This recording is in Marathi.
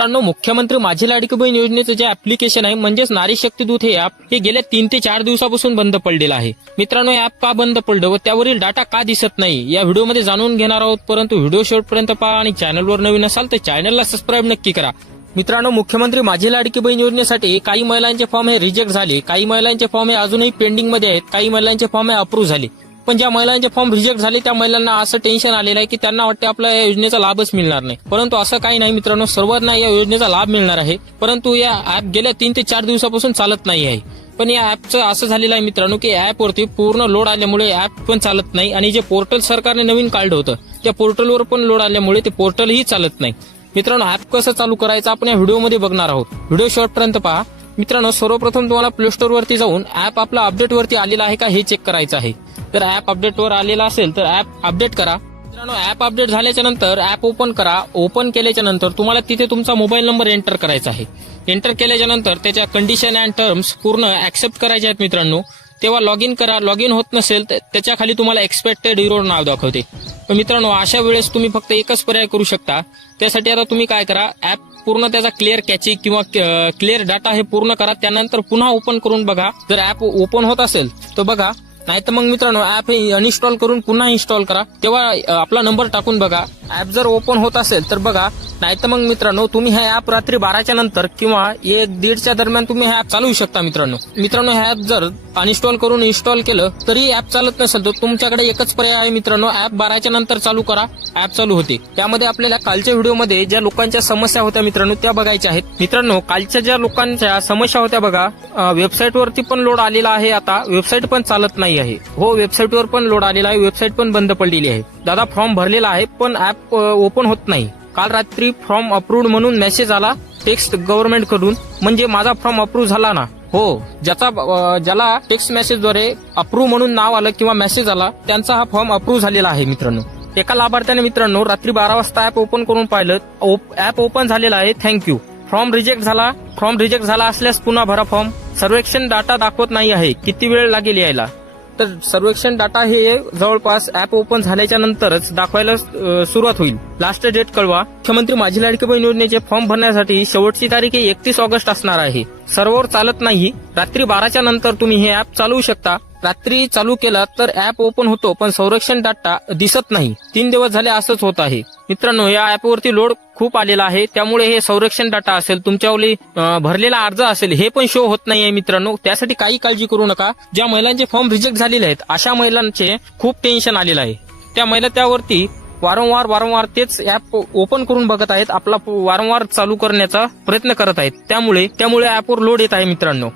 मित्रांनो मुख्यमंत्री माझी लाडकी बहीण योजनेचं जे ऍप्लिकेशन आहे म्हणजेच नारी शक्ती दूत हे ऍप हे गेल्या तीन ते चार दिवसापासून बंद पडलेलं आहे. मित्रांनो हे ऍप का बंद पडलं व त्यावरील डाटा का दिसत नाही या व्हिडिओमध्ये जाणून घेणार आहोत. परंतु व्हिडिओ शेवटपर्यंत पहा आणि चॅनलवर नवीन असाल तर चॅनलला सबस्क्राईब नक्की करा. मित्रांनो मुख्यमंत्री माझी लाडकी बहीण योजनेसाठी काही महिलांचे फॉर्म हे रिजेक्ट झाले. काही महिलांचे फॉर्म हे अजूनही पेंडिंगमध्ये आहेत. काही महिलांचे फॉर्म हे अप्रूव्ह झाले. पण ज्या महिलांचे फॉर्म रिजेक्ट झाले त्या महिलांना असं टेन्शन आलेलं आहे की त्यांना वाटते आपला या योजनेचा लाभच मिळणार नाही. परंतु असं काही नाही मित्रांनो सर्वांना या योजनेचा लाभ मिळणार आहे. परंतु या ऍप गेल्या तीन ते चार दिवसापासून चालत नाही आहे. पण या ऍपचं असं झालेलं आहे मित्रांनो की ऍपवरती पूर्ण लोड आल्यामुळे ऍप पण चालत नाही आणि जे पोर्टल सरकारने नवीन काढलं होतं त्या पोर्टलवर पण लोड आल्यामुळे ते पोर्टलही चालत नाही. मित्रांनो ऍप कसं चालू करायचं आपण या व्हिडिओमध्ये बघणार आहोत. व्हिडिओ शेवटपर्यंत पहा. मित्रांनो सर्वप्रथम तुम्हाला प्ले स्टोअर वरती जाऊन ऍप आपला अपडेट वरती आलेला आहे का हे चेक करायचं आहे. जर ऍप अपडेट वर आलेला असेल तर ऍप अपडेट करा. मित्रांनो ऍप अपडेट झाल्याच्यानंतर ऍप ओपन करा. ओपन केल्याच्यानंतर तुम्हाला तिथे तुमचा मोबाईल नंबर एंटर करायचा आहे. एंटर केल्याच्यानंतर त्याच्या कंडिशन अँड टर्म्स पूर्ण ऍक्सेप्ट करायचे आहेत मित्रांनो. तेव्हा लॉग इन करा. लॉग इन होत नसेल तर त्याच्याखाली तुम्हाला एक्सपेक्टेड युरो नाव दाखवते. तर मित्रांनो अशा वेळेस तुम्ही फक्त एकच पर्याय करू शकता. त्यासाठी आता तुम्ही काय करा ऍप पूर्ण त्याचा क्लिअर कॅची किंवा क्लिअर डाटा हे पूर्ण करा. त्यानंतर पुन्हा ओपन करून बघा. जर ऍप ओपन होत असेल तर बघा नाही तर मग मित्रांनो ऍप हे अनइन्स्टॉल करून पुन्हा इन्स्टॉल करा. तेव्हा आपला नंबर टाकून बघा. ऍप जर ओपन होत असेल तर बघा. नाही तर मग मित्रांनो तुम्ही हा ऍप रात्री बाराच्या नंतर किंवा एक दीडच्या दरम्यान तुम्ही हा ऍप चालवू शकता मित्रांनो. मित्रांनो हा ऍप जर अनइन्स्टॉल करून इन्स्टॉल केलं तरी ऍप चालत नसेल तर तुमच्याकडे एकच पर्याय आहे मित्रांनो. ऍप बाराच्या नंतर चालू करा. ऍप चालू होते. त्यामध्ये आपल्याला कालच्या व्हिडिओमध्ये ज्या लोकांच्या समस्या होत्या मित्रांनो त्या बघायच्या आहेत. मित्रांनो कालच्या ज्या लोकांच्या समस्या होत्या बघा वेबसाईटवरती पण लोड आलेला आहे आता. वेबसाईट पण चालत नाही आहे. हो वेबसाईटवर पण लोड आलेला आहे. वेबसाईट पण बंद पडलेली आहे. दादा फॉर्म भरलेला आहे पण ऍप ओपन होत नाही. काल रात्री फॉर्म अप्रूव्ड म्हणून मेसेज आला टेक्स्ट गव्हर्नमेंटकडून. म्हणजे माझा फॉर्म अप्रूव्ह झाला ना? हो ज्याचा ज्याला टेक्स्ट मेसेजद्वारे अप्रूव्ह म्हणून नाव आलं किंवा मेसेज आला त्यांचा हा फॉर्म अप्रूव्ह झालेला आहे मित्रांनो. एका लाभार्थ्याने मित्रांनो रात्री बारा वाजता ऍप ओपन करून पाहिलं. ऍप ओपन झालेला आहे. थँक्यू फॉर्म रिजेक्ट झाला. फॉर्म रिजेक्ट झाला असल्यास पुन्हा भरा फॉर्म सर्वेक्षण डाटा दाखवत नाही आहे. किती वेळ लागेल यायला? तर सर्वेक्षण डाटा हे जवळपास ऍप ओपन झाल्याच्या नंतरच दाखवायला सुरुवात होईल. लास्ट डेट कळवा. मुख्यमंत्री माझी लाडकी बहीण योजनेचे फॉर्म भरण्यासाठी शेवटची तारीख ही एकतीस ऑगस्ट असणार आहे. सर्व्हर चालत नाही. रात्री बाराच्या नंतर तुम्ही हे ऍप चालवू शकता. रात्री चालू केला तर ऍप ओपन होतो पण संरक्षण डाटा दिसत नाही. तीन दिवस झाले असंच होत आहे. मित्रांनो या ऍपवरती लोड खूप आलेला आहे. त्यामुळे हे संरक्षण डाटा असेल तुमच्यावरली भरलेला अर्ज असेल हे पण शो होत नाहीये मित्रांनो. त्यासाठी काही काळजी करू नका. ज्या महिलांचे फॉर्म रिजेक्ट झालेले आहेत अशा महिलांचे खूप टेन्शन आलेलं आहे. त्या महिला त्यावरती वारंवार वारंवार तेच ऍप ओपन करून बघत आहेत. आपला वारंवार चालू करण्याचा प्रयत्न करत आहेत. त्यामुळे त्यामुळे ऍपवर लोड येत आहे मित्रांनो.